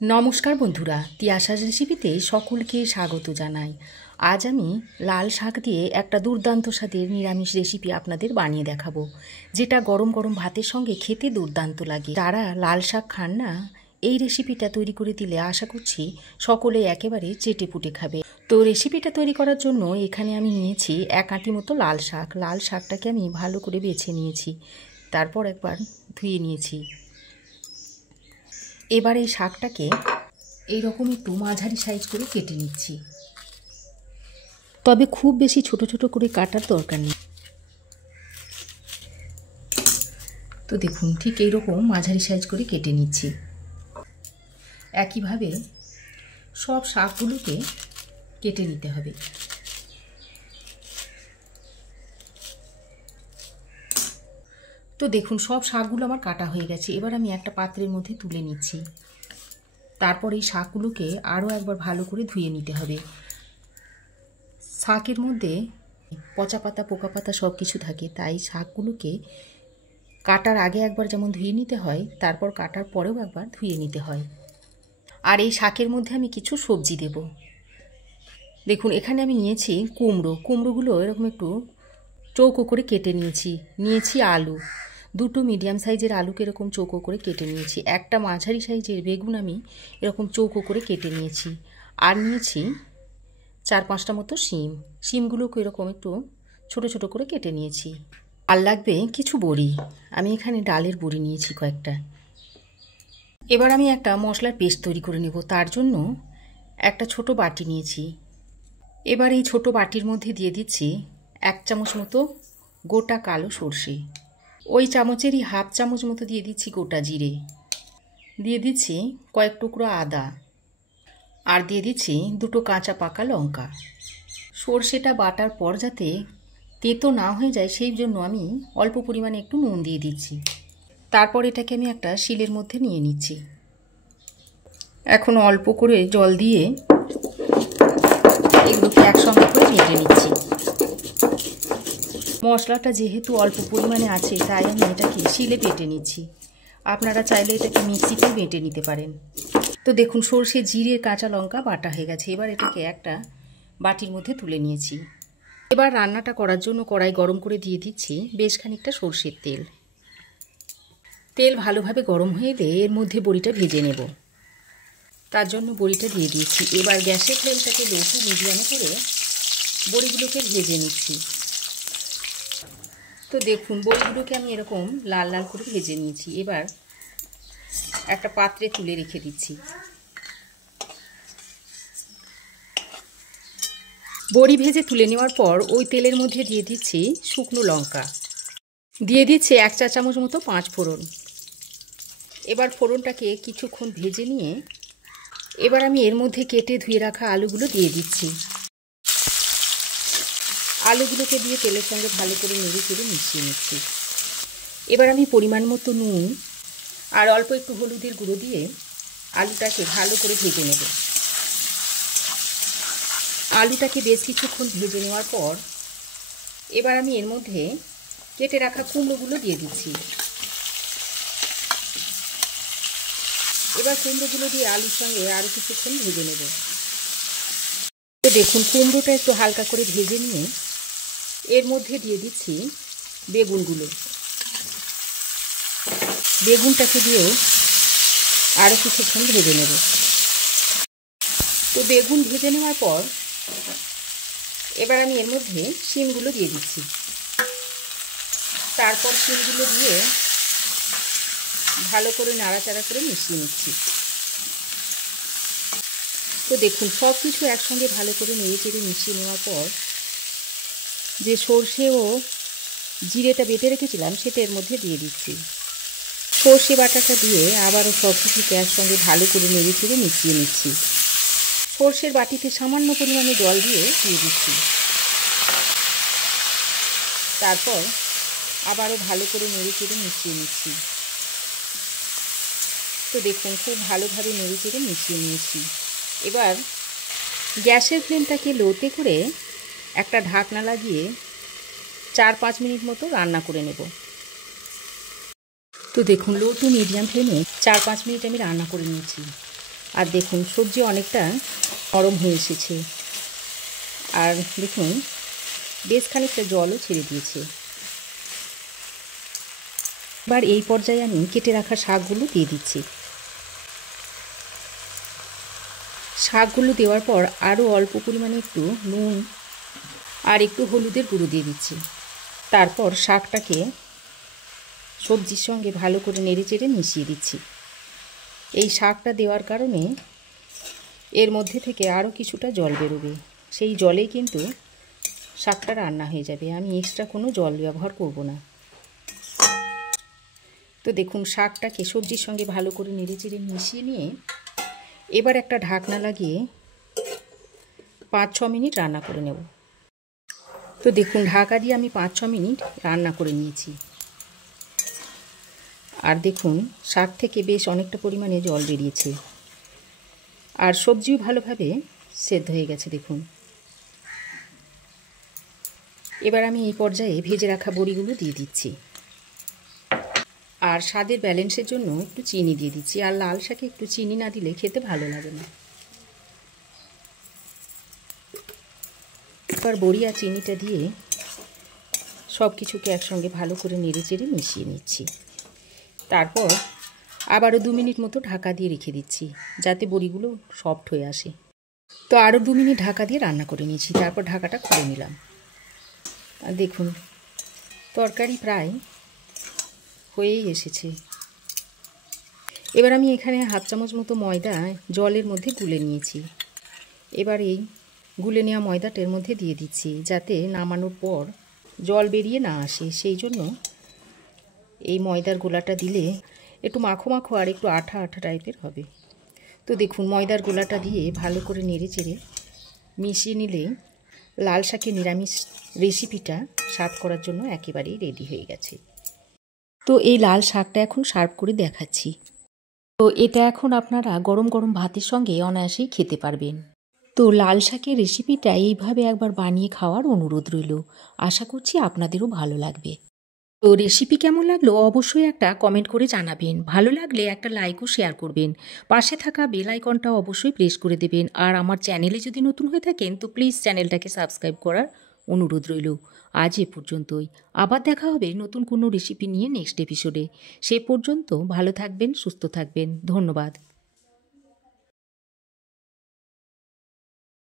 নমস্কার বন্ধুরা, তিয়াশার রেসিপিতে সকলকে স্বাগত জানাই। আজ আমি লাল শাক দিয়ে একটা দুর্দান্ত স্বাদের নিরামিষ রেসিপি আপনাদের বানিয়ে দেখাবো, যেটা গরম গরম ভাতের সঙ্গে খেতে দুর্দান্ত লাগে। যারা লাল শাক খান না, এই রেসিপিটা তৈরি করে দিলে আশা করছি সকলে একেবারে চেটে পুটে খাবে। তো রেসিপিটা তৈরি করার জন্য এখানে আমি নিয়েছি 1 আঁটি মতো লাল শাক। লাল শাকটাকে আমি ভালো করে বেছে নিয়েছি, তারপর একবার ধুয়ে নিয়েছি। এবার এই শাকটাকে এইরকম একটু মাঝারি সাইজ করে কেটে নিচ্ছি, তবে খুব বেশি ছোট ছোট করে কাটার দরকার নেই। তো দেখুন, ঠিক এইরকম মাঝারি সাইজ করে কেটে নিচ্ছি। একইভাবে সব শাকগুলোকে কেটে নিতে হবে। তো দেখুন, সব শাকগুলো আমার কাটা হয়ে গেছে। এবার আমি একটা পাত্রের মধ্যে তুলে নিচ্ছি। তারপর এই শাকগুলোকে আরও একবার ভালো করে ধুয়ে নিতে হবে। শাকের মধ্যে পচা পাতা, পোকা পাতা সব কিছু থাকে, তাই শাকগুলোকে কাটার আগে একবার যেমন ধুয়ে নিতে হয়, তারপর কাটার পরেও একবার ধুয়ে নিতে হয়। আর এই শাকের মধ্যে আমি কিছু সবজি দেব। দেখুন, এখানে আমি নিয়েছি কুমড়োগুলো এরকম একটু চৌকো করে কেটে নিয়েছি আলু, 2টো মিডিয়াম সাইজের আলুকে এরকম চৌকো করে কেটে নিয়েছি। একটা মাঝারি সাইজের বেগুন আমি এরকম চৌকো করে কেটে নিয়েছি। আর নিয়েছি 4-5টা মতো শিমগুলোকে এরকম একটু ছোট ছোট করে কেটে নিয়েছি। আর লাগবে কিছু বড়ি, আমি এখানে ডালের বড়ি নিয়েছি কয়েকটা। এবার আমি একটা মশলার পেস্ট তৈরি করে নেব। তার জন্য একটা ছোট বাটি নিয়েছি। এবার এই ছোট বাটির মধ্যে দিয়ে দিচ্ছি 1 চামচ মতো গোটা কালো সর্ষে, ওই চামচেরই হাফ চামচ মতো দিয়ে দিচ্ছি গোটা জিরে, দিয়ে দিচ্ছি কয়েক টুকরো আদা, আর দিয়ে দিচ্ছি 2টো কাঁচা পাকা লঙ্কা। সর্ষেটা বাটার পর যাতে তেতো না হয়ে যায়, সেই জন্য আমি অল্প পরিমাণে একটু নুন দিয়ে দিচ্ছি। তারপর এটাকে আমি একটা শিলের মধ্যে নিয়ে নিচ্ছি। এখন অল্প করে জল দিয়ে এগুলোকে একসঙ্গে করে বেটে নিচ্ছি। মশলাটা যেহেতু অল্প পরিমাণে আছে, তাই আমি এটাকে শিলে বেটে নিচ্ছি। আপনারা চাইলে এটাকে মিক্সিতেও বেটে নিতে পারেন। তো দেখুন, সর্ষে, জিরে, কাঁচা লঙ্কা বাটা হয়ে গেছে। এবার এটাকে একটা বাটির মধ্যে তুলে নিয়েছি। এবার রান্নাটা করার জন্য কড়াই গরম করে দিয়ে দিচ্ছি বেশ খানিকটা সর্ষের তেল। তেল ভালোভাবে গরম হয়ে দিয়ে এর মধ্যে বড়িটা ভেজে নেব। তার জন্য বড়িটা দিয়ে দিয়েছি। এবার গ্যাসের ফ্লেমটাকে লো টু মিডিয়ামে করে বড়িগুলোকে ভেজে নিচ্ছি। তো দেখুন, বড়িগুলোকে আমি এরকম লাল লাল করে ভেজে নিয়েছি। এবার একটা পাত্রে তুলে রেখে দিচ্ছি। বড়ি ভেজে তুলে নেওয়ার পর ওই তেলের মধ্যে দিয়ে দিচ্ছি শুকনো লঙ্কা, দিয়ে দিচ্ছি 1 চা চামচ মতো 5 ফোড়ন। এবার ফোড়নটাকে কিছুক্ষণ ভেজে নিয়ে এবার আমি এর মধ্যে কেটে ধুয়ে রাখা আলুগুলো দিয়ে দিচ্ছি। আলুগুলোকে দিয়ে তেলের সঙ্গে ভালো করে নেড়ে চেড়ে মিশিয়ে নিচ্ছি। এবার আমি পরিমাণ মতো নুন আর অল্প একটু হলুদের গুঁড়ো দিয়ে আলুটাকে ভালো করে ভেজে নেব। আলুটাকে বেশ কিছুক্ষণ ভেজে নেওয়ার পর এবার আমি এর মধ্যে কেটে রাখা কুমড়োগুলো দিয়ে দিচ্ছি। এবার কুমড়োগুলো দিয়ে আলুর সঙ্গে আরও কিছুক্ষণ ভেজে নেব। তো দেখুন, কুমড়োটা একটু হালকা করে ভেজে নিয়ে এর মধ্যে দিয়ে দিচ্ছি বেগুনটাকে দিয়েও আরও কিছুক্ষণ ভেজে নেব। তো বেগুন ভেজে নেওয়ার পর এবার আমি এর মধ্যে শিমগুলো দিয়ে দিচ্ছি। তারপর শিমগুলো দিয়ে ভালো করে নাড়াচাড়া করে মিশিয়ে নিচ্ছি। তো দেখুন, সব কিছু একসঙ্গে ভালো করে নেড়ে চেড়ে মিশিয়ে নেওয়ার পর যে সর্ষে ও জিরেটা বেটে রেখেছিলাম সেটা এর মধ্যে দিয়ে দিচ্ছি। সর্ষে বাটাটা দিয়ে আবারও সব কিছুকে একসঙ্গে ভালো করে নেড়ে চেড়ে মিশিয়ে নিচ্ছি। সর্ষের বাটিতে সামান্য পরিমাণে জল দিয়ে দিচ্ছি। তারপর আবারও ভালো করে নেড়ে চেড়ে মিশিয়ে নিচ্ছি। তো দেখুন, খুব ভালোভাবে নেড়ে চেড়ে মিশিয়ে নিয়েছি। এবার গ্যাসের ফ্লেমটাকে লোতে করে একটা ঢাকনা লাগিয়ে 4-5 মিনিট মতো রান্না করে নেব। তো দেখুন, লো টু মিডিয়াম ফ্লেমে 4-5 মিনিট আমি রান্না করে নিয়েছি। আর দেখুন সবজি অনেকটা নরম হয়ে এসেছে, আর দেখুন বেশ খানিকটা জলও ছেড়ে দিয়েছে। এবার এই পর্যায়ে আমি কেটে রাখা শাকগুলো দিয়ে দিচ্ছি। শাকগুলো দেওয়ার পর আরও অল্প পরিমাণে একটু নুন আর একটু হলুদের গুঁড়ো দিয়ে দিচ্ছি। তারপর শাকটাকে সবজির সঙ্গে ভালো করে নেড়েচেড়ে মিশিয়ে দিচ্ছি। এই শাকটা দেওয়ার কারণে এর মধ্যে থেকে আরও কিছুটা জল বেরোবে, সেই জলেই কিন্তু শাকটা রান্না হয়ে যাবে। আমি এক্সট্রা কোনো জল ব্যবহার করব না। তো দেখুন শাকটাকে সবজির সঙ্গে ভালো করে নেড়েচেড়ে মিশিয়ে নিয়ে এবার একটা ঢাকনা লাগিয়ে 5-6 মিনিট রান্না করে নেব। তো দেখুন ঢাকা দিয়ে আমি 5-6 মিনিট রান্না করে নিয়েছি। আর দেখুন শাক থেকে বেশ অনেকটা পরিমাণে জল বেরিয়েছে, আর সবজিও ভালোভাবে সেদ্ধ হয়ে গেছে দেখুন। এবার আমি এই পর্যায়ে ভেজে রাখা বড়িগুলো দিয়ে দিচ্ছি, আর স্বাদের ব্যালেন্সের জন্য একটু চিনি দিয়ে দিচ্ছি। আর লাল শাকে একটু চিনি না দিলে খেতে ভালো লাগে না। এবার বড়ি আর চিনিটা দিয়ে সব কিছুকে একসঙ্গে ভালো করে নেড়েচেড়ে মিশিয়ে নিচ্ছি। তারপর আবারও 2 মিনিট মতো ঢাকা দিয়ে রেখে দিচ্ছি, যাতে বড়িগুলো সফট হয়ে আসে। তো আরও 2 মিনিট ঢাকা দিয়ে রান্না করে নিয়েছি। তারপর ঢাকাটা খুলে নিলাম, আর দেখুন তরকারি প্রায় হয়েই এসেছে। এবার আমি এখানে 1/2 চামচ মতো ময়দা জলের মধ্যে গুলে নিয়েছি। এবার এই গুলে নেওয়া ময়দাটা এর মধ্যে দিয়ে দিচ্ছি, যাতে নামানোর পর জল বেরিয়ে না আসে। সেই জন্য এই ময়দার গোলাটা দিলে একটু মাখো মাখো আর একটু আঠা আঠা টাইপের হবে। তো দেখুন ময়দার গোলাটা দিয়ে ভালো করে নেড়েচেড়ে মিশিয়ে নিলে লাল শাকের নিরামিষ রেসিপিটা সার্ভ করার জন্য একেবারেই রেডি হয়ে গেছে। তো এই লাল শাকটা এখন সার্ভ করে দেখাচ্ছি। তো এটা এখন আপনারা গরম গরম ভাতের সঙ্গে অনায়াসেই খেতে পারবেন। তো লাল শাকের রেসিপিটা এইভাবে একবার বানিয়ে খাওয়ার অনুরোধ রইল। আশা করছি আপনাদেরও ভালো লাগবে। তো রেসিপি কেমন লাগলো অবশ্যই একটা কমেন্ট করে জানাবেন। ভালো লাগলে একটা লাইক ও শেয়ার করবেন। পাশে থাকা বেল আইকনটাও অবশ্যই প্রেস করে দেবেন। আর আমার চ্যানেলে যদি নতুন হয়ে থাকেন তো প্লিজ চ্যানেলটাকে সাবস্ক্রাইব করার অনুরোধ রইল। আজ এ পর্যন্তই। আবার দেখা হবে নতুন কোনো রেসিপি নিয়ে নেক্সট এপিসোডে। সে পর্যন্ত ভালো থাকবেন, সুস্থ থাকবেন। ধন্যবাদ।